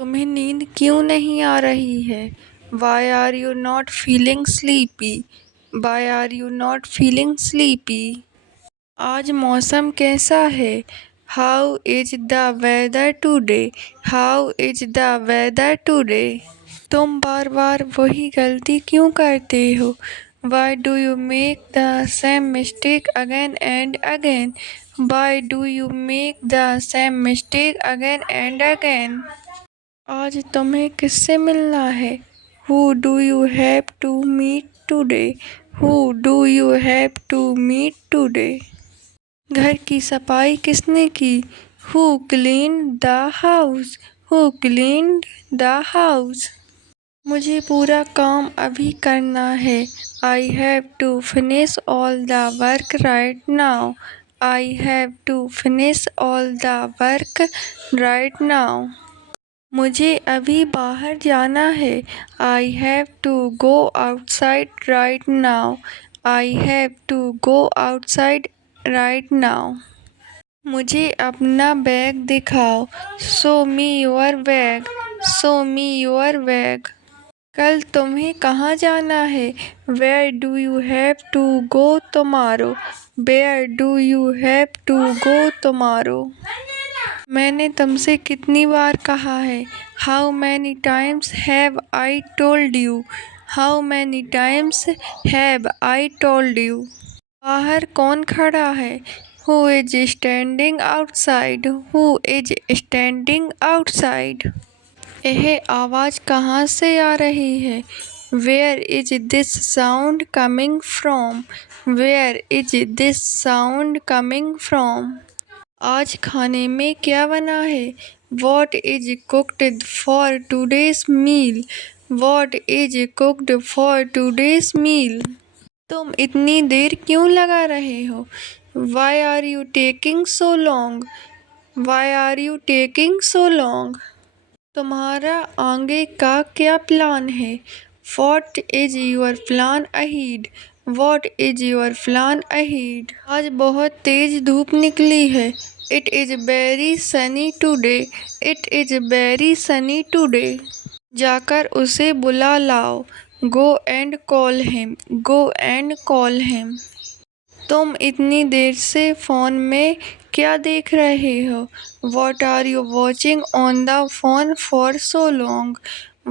तुम्हें नींद क्यों नहीं आ रही है? Why are you not feeling sleepy? Why are you not feeling sleepy? आज मौसम कैसा है? How is the weather today? How is the weather today? तुम बार बार वही गलती क्यों करते हो? Why do you make the same mistake again and again? Why do you make the same mistake again and again? आज तुम्हें किससे मिलना है? Who do you have to meet today? Who do you have to meet today? घर की सफाई किसने की? Who cleaned the house? Who cleaned the house? मुझे पूरा काम अभी करना है। I have to finish all the work right now. I have to finish all the work right now. मुझे अभी बाहर जाना है। I have to go outside right now. I have to go outside right now. मुझे अपना bag दिखाओ। Show me your bag. Show me your bag. कल तुम्हें कहाँ जाना है? Where do you have to go tomorrow? Where do you have to go tomorrow? मैंने तुमसे कितनी बार कहा है? How many times have I told you? How many times have I told you? बाहर कौन खड़ा है? Who is standing outside? Who is standing outside? यह आवाज़ कहाँ से आ रही है? Where is this sound coming from? Where is this sound coming from? आज खाने में क्या बना है? What is cooked for today's meal? What is cooked for today's meal? तुम इतनी देर क्यों लगा रहे हो? Why are you taking so long? Why are you taking so long? तुम्हारा आगे का क्या प्लान है? What is your plan ahead? What is your plan ahead? आज बहुत तेज धूप निकली है। It is very sunny today. It is very sunny today. जाकर उसे बुला लाओ। Go and call him. Go and call him. तुम इतनी देर से फ़ोन में क्या देख रहे हो? What are you watching on the phone for so long?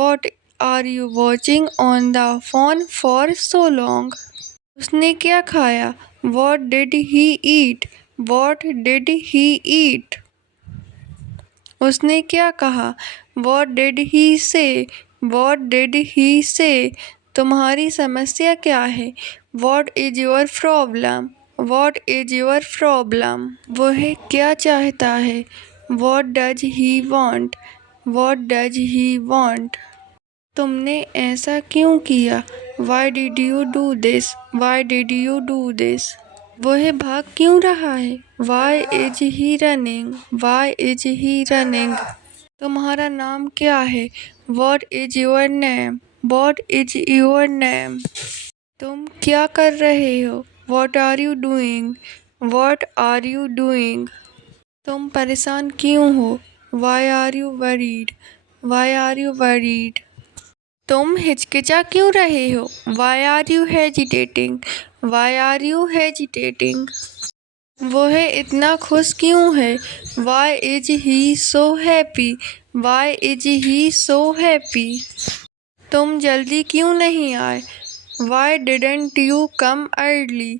What are you watching on the phone for so long? उसने क्या खाया? What did he eat? What did he eat? उसने क्या कहा? What did he say? What did he say? तुम्हारी समस्या क्या है? What is your problem? What is your problem? वह क्या चाहता है? What does he want? What does he want? तुमने ऐसा क्यों किया? Why did you do this? Why did you do this? वह भाग क्यों रहा है? Why is he running? Why is he running? तुम्हारा नाम क्या है? What is your name? What is your name? तुम क्या कर रहे हो? What are you doing? What are you doing? तुम परेशान क्यों हो? Why are you worried? Why are you worried? तुम हिचकिचा क्यों रहे हो? Why are you hesitating? Why are you hesitating? वह इतना खुश क्यों है? Why is he so happy? Why is he so happy? तुम जल्दी क्यों नहीं आए? Why didn't you come early?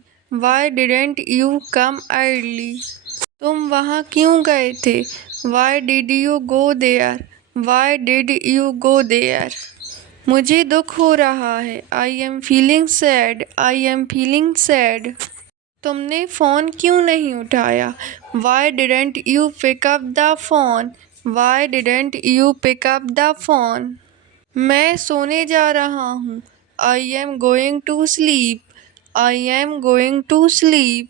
Why didn't you come early? तुम वहाँ क्यों गए थे? Why did you go there? Why did you go there? मुझे दुख हो रहा है। I am feeling sad. I am feeling sad. तुमने फ़ोन क्यों नहीं उठाया? Why didn't you pick up the phone? Why didn't you pick up the phone? मैं सोने जा रहा हूँ। I am going to sleep. I am going to sleep.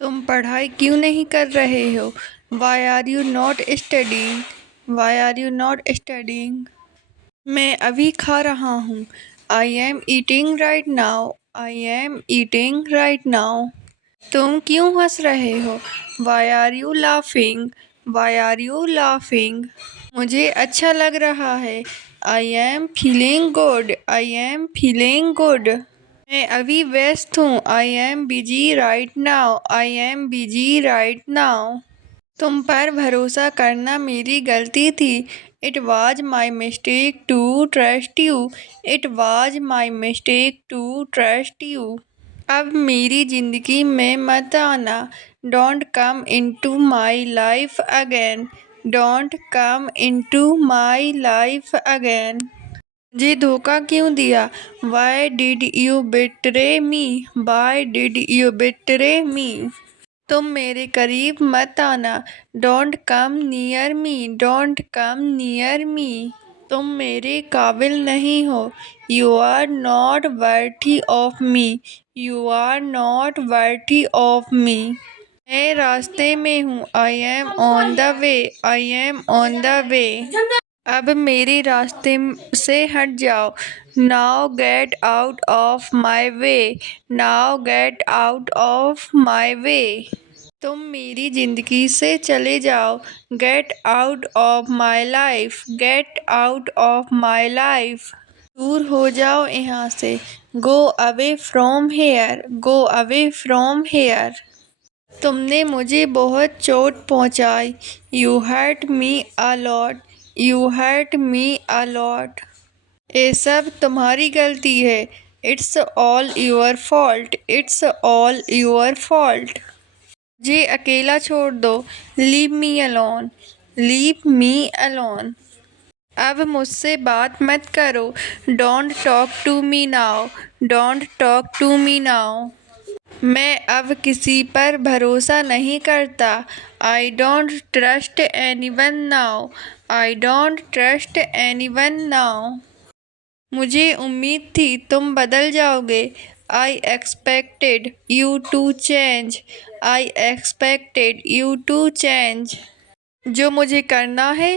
तुम पढ़ाई क्यों नहीं कर रहे हो? Why are you not studying? Why are you not studying? मैं अभी खा रहा हूँ। I am eating right now. I am eating right now. तुम क्यों हंस रहे हो? Why are you laughing? Why are you laughing? मुझे अच्छा लग रहा है। I am feeling good. I am feeling good. मैं अभी व्यस्त हूँ। I am busy right now. I am busy right now. तुम पर भरोसा करना मेरी गलती थी। It was my mistake to trust you. It was my mistake to trust you. अब मेरी ज़िंदगी में मत आना। Don't come into my life again. Don't come into my life again. मुझे धोखा क्यों दिया? Y did you betray me? Why did you betray me? तुम मेरे करीब मत आना। Don't come near me. Don't come near me. तुम मेरे काबिल नहीं हो। You are not worthy of me. You are not worthy of me. मैं रास्ते में हूँ। I am on the way. I am on the way. अब मेरे रास्ते से हट जाओ। Now get out of my way. Now get out of my वे। तुम मेरी ज़िंदगी से चले जाओ। Get out of my life. Get out of my life. दूर हो जाओ यहाँ से। Go away from here. Go away from here. तुमने मुझे बहुत चोट पहुँचाई। You hurt me a lot. You hurt me a lot. ये सब तुम्हारी गलती है। It's all your fault. It's all your fault. मुझे अकेला छोड़ दो। Leave me alone. Leave me alone. अब मुझसे बात मत करो। Don't talk to me now. Don't talk to me now. मैं अब किसी पर भरोसा नहीं करता। I don't trust anyone now. I don't trust anyone now. मुझे उम्मीद थी तुम बदल जाओगे। I expected you to change. I expected you to change. जो मुझे करना है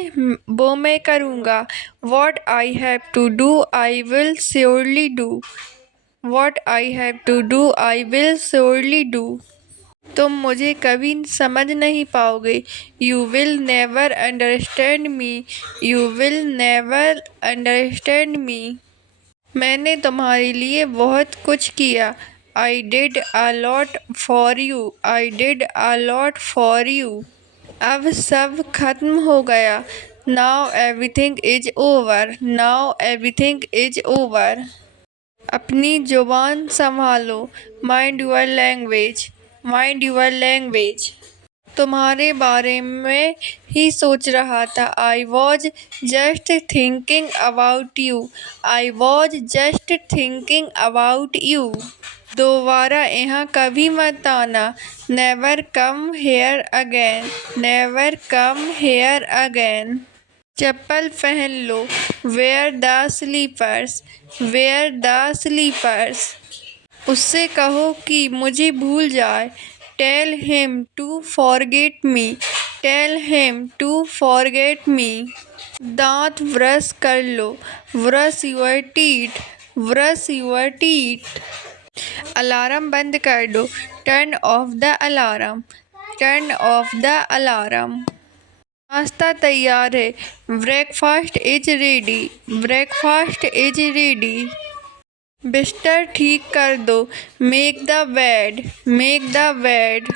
वो मैं करूँगा। What I have to do I will surely do. What I have to do I will surely do. तुम मुझे कभी समझ नहीं पाओगे। You will never understand me. You will never understand me. मैंने तुम्हारे लिए बहुत कुछ किया। I did a lot for you. I did a lot for you. अब सब खत्म हो गया। Now everything is over. Now everything is over. अपनी जुबान संभालो। Mind your language. Mind your language. तुम्हारे बारे में ही सोच रहा था। I was just thinking about you. I was just thinking about you. दोबारा यहाँ कभी मत आना। Never come here again. Never come here again. चप्पल पहन लो। Wear the slippers. Wear the slippers. उससे कहो कि मुझे भूल जाए। Tell him to forget me. Tell him to forget me. दांत ब्रश कर लो। Brush your teeth. Brush your teeth. Alarm बंद कर दो। Turn off the alarm. Turn off the alarm. नाश्ता तैयार है। Breakfast is ready. Breakfast is ready. बिस्तर ठीक कर दो। Make the bed. Make the bed.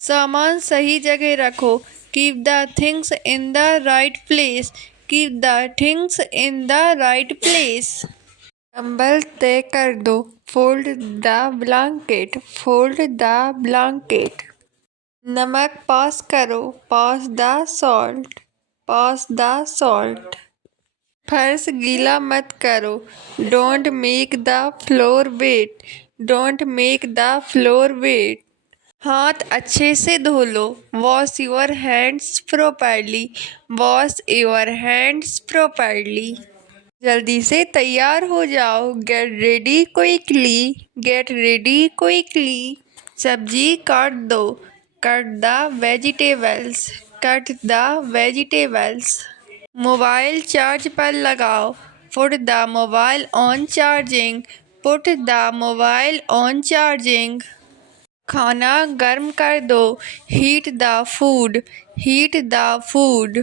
सामान सही जगह रखो। Keep the things in the right place. Keep the things in the right place. कंबल तय कर दो। Fold the blanket. Fold the blanket. नमक पास करो। Pass the salt. Pass the salt. फर्श गीला मत करो। Don't make the floor wet. Don't make the floor wet. हाथ अच्छे से धो लो। Wash your hands properly. Wash your hands properly. जल्दी से तैयार हो जाओ। Get ready quickly. Get ready quickly. सब्जी काट दो। Cut the vegetables. Cut the vegetables. Mobile charge पर लगाओ। Put the mobile on charging. Put the mobile on charging. खाना गर्म कर दो। Heat the food. Heat the food.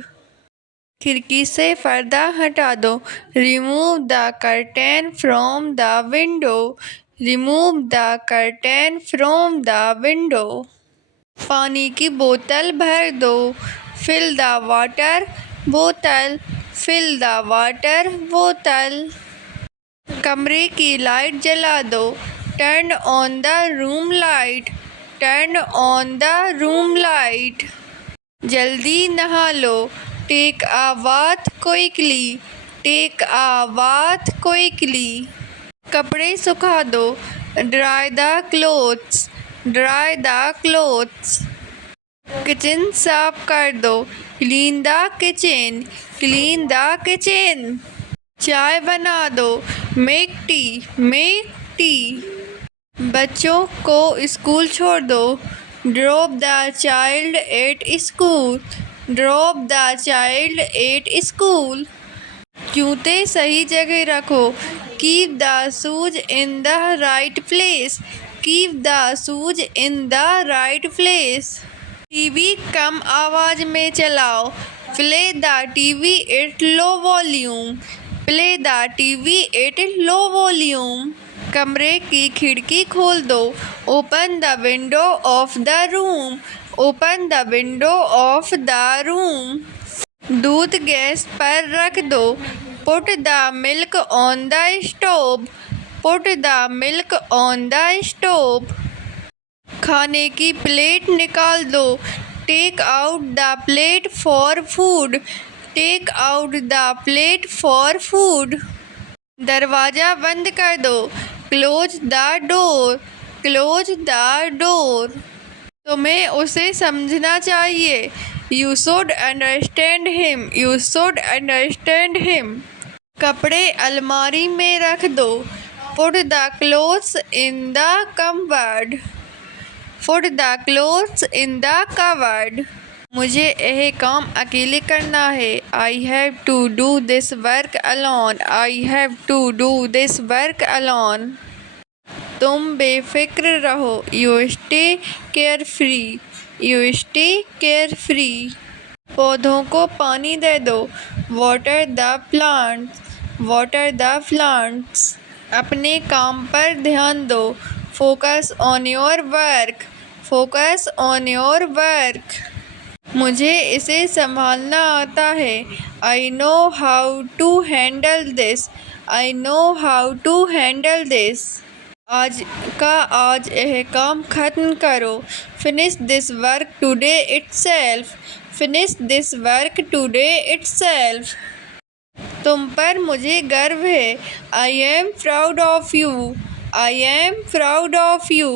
खिड़की से पर्दा हटा दो। Remove the curtain from the window. Remove the curtain from the window. पानी की बोतल भर दो। फिल द वाटर बोतल। फिल द वाटर बोतल। कमरे की लाइट जला दो। Turn on the room light. Turn on the room light. जल्दी नहा लो। Take a bath quickly. Take a bath quickly. कपड़े सुखा दो। Dry the clothes. Dry the clothes. Kitchen साफ कर दो। Clean the kitchen. Clean the kitchen. चाय बना दो। Make tea. Make tea. बच्चों को स्कूल छोड़ दो। Drop the child at school. Drop the child at school. जूते सही जगह रखो। Keep the shoes in the right place. Keep the shoes in the right place. TV कम आवाज में चलाओ। Play the TV at low volume. Play the TV at low volume. कमरे की खिड़की खोल दो। Open the window of the room. Open the window of the room. दूध गैस पर रख दो। Put the milk on the stove. Put the milk on the stove. खाने की प्लेट निकाल दो। Take out the plate for food. Take out the plate for food. दरवाजा बंद कर दो। Close the door. Close the door. तुम्हें उसे समझना चाहिए। You should understand him. You should understand him. कपड़े अलमारी में रख दो। Put the clothes in the cupboard. Put the clothes in the cupboard. मुझे यह काम अकेले करना है। I have to do this work alone. I have to do this work alone. तुम बेफिक्र रहो। You stay carefree. You stay carefree. पौधों को पानी दे दो। Water the plants. Water the plants. अपने काम पर ध्यान दो। Focus on your work. Focus on your work. मुझे इसे संभालना आता है। I know how to handle this. I know how to handle this. आज यह काम खत्म करो। Finish this work today itself. Finish this work today itself. तुम पर मुझे गर्व है। I am proud of you. I am proud of you.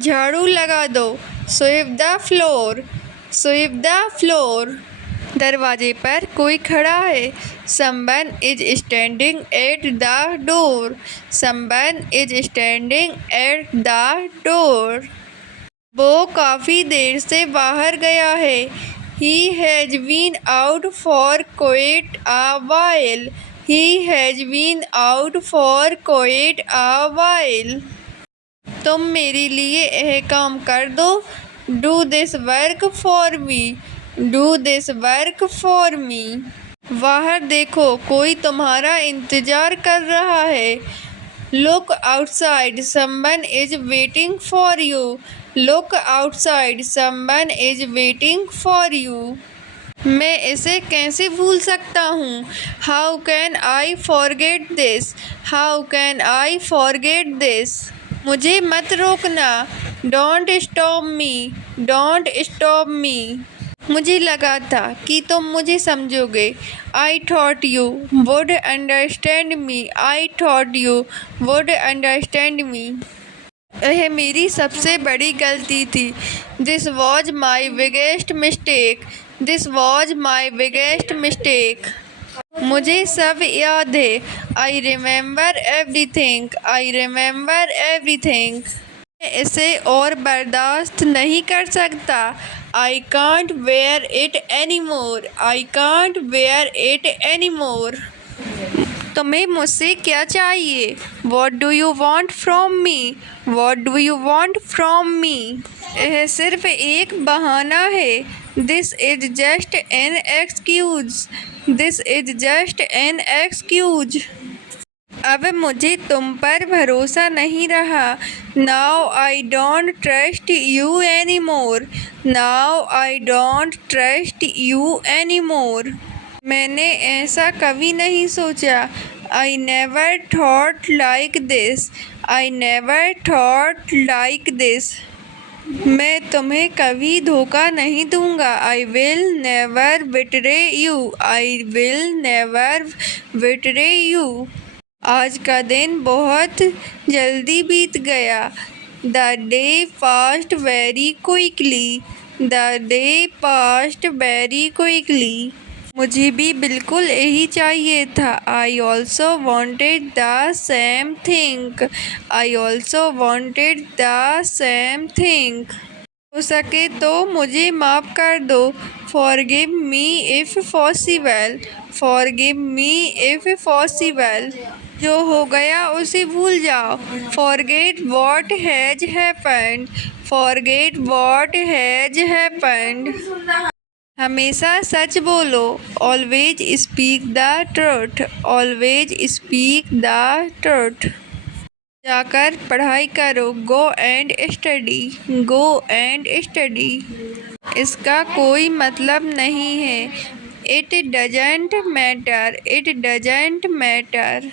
झाड़ू लगा दो। Sweep the floor. Sweep the floor. दरवाजे पर कोई खड़ा है। Someone is standing at the door. Someone is standing at the door. वो काफ़ी देर से बाहर गया है। He has been out for quite a while. He has been out for quite a while. तुम मेरे लिए यह काम कर दो। Do this work for me. Do this work for me. बाहर देखो, कोई तुम्हारा इंतजार कर रहा है। Look outside, someone is waiting for you. Look outside, someone is waiting for you. मैं इसे कैसे भूल सकता हूँ। How can I forget this. How can I forget this. मुझे मत रोकना। Don't stop me. Don't stop me. मुझे लगा था कि तुम मुझे समझोगे। आई thought you would understand me. I thought you would understand me. यह मेरी सबसे बड़ी गलती थी। This was my biggest mistake. This was my biggest mistake. मुझे सब याद है। I remember everything. I remember everything. मैं इसे और बर्दाश्त नहीं कर सकता। I can't bear it any more. I can't bear it any more. तुम्हें मुझसे क्या चाहिए। What do you want from me. What do you want from मी। यह सिर्फ एक बहाना है। This is just an excuse. This is just an excuse. अब मुझे तुम पर भरोसा नहीं रहा। Now I don't trust you any more. Now I don't trust you any more. मैंने ऐसा कभी नहीं सोचा। I never thought like this. I never thought like this. मैं तुम्हें कभी धोखा नहीं दूंगा। I will never betray you. I will never betray you. आज का दिन बहुत जल्दी बीत गया। The day passed very quickly. The day passed very quickly. मुझे भी बिल्कुल यही चाहिए था। I also wanted the same thing. I also wanted the same thing. हो सके तो मुझे माफ़ कर दो। Forgive me if possible. Forgive me if possible. जो हो गया उसे भूल जाओ। Forget what has happened. Forget what has happened. हमेशा सच बोलो। Always speak the truth. Always speak the truth. जाकर पढ़ाई करो। Go and study. Go and study. इसका कोई मतलब नहीं है। It doesn't matter. It doesn't matter.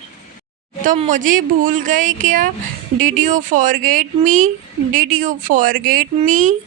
तुम मुझे भूल गए क्या? Did you forget me? Did you forget me?